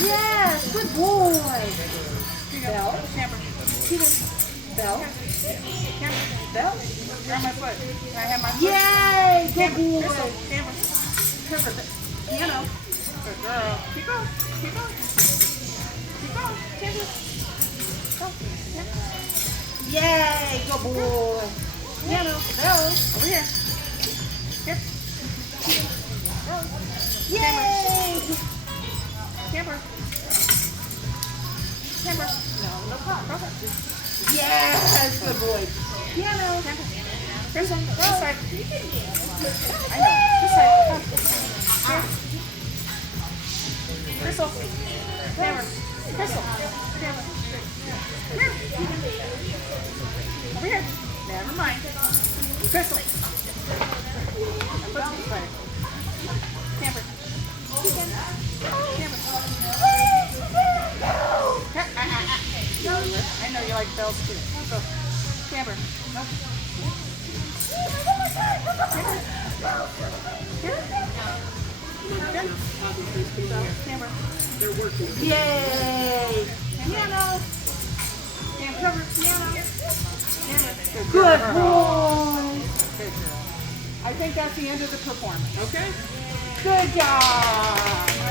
Yes, good boy. Bell. Camper. Tegan. Bell. Camper. Bell. Grab my foot. Can I have my foot? Yay, good boy. Crystal. Camper. Trevor, piano. Good girl. Keep going. Keep going. Keep going. Camper. Go. Camper. Yay, good boy. Piano. Bell. Over here. Here. Go. Yay. Camper. Camper. No problem. Perfect. Yes, good boy. Piano. Camper. Crystal. This side. I know. This side. Here. Crystal. Camper. Crystal. Camper. Here. Over here. Never mind. Crystal. I put this way. Camper. Camper. I know you like bells too. Go. Camper. Go. Here. Camper. They're working. Yay. Piano. Camper. Piano. Camper. Good boy. Good girl. I think that's the end of the performance. Okay. Good job.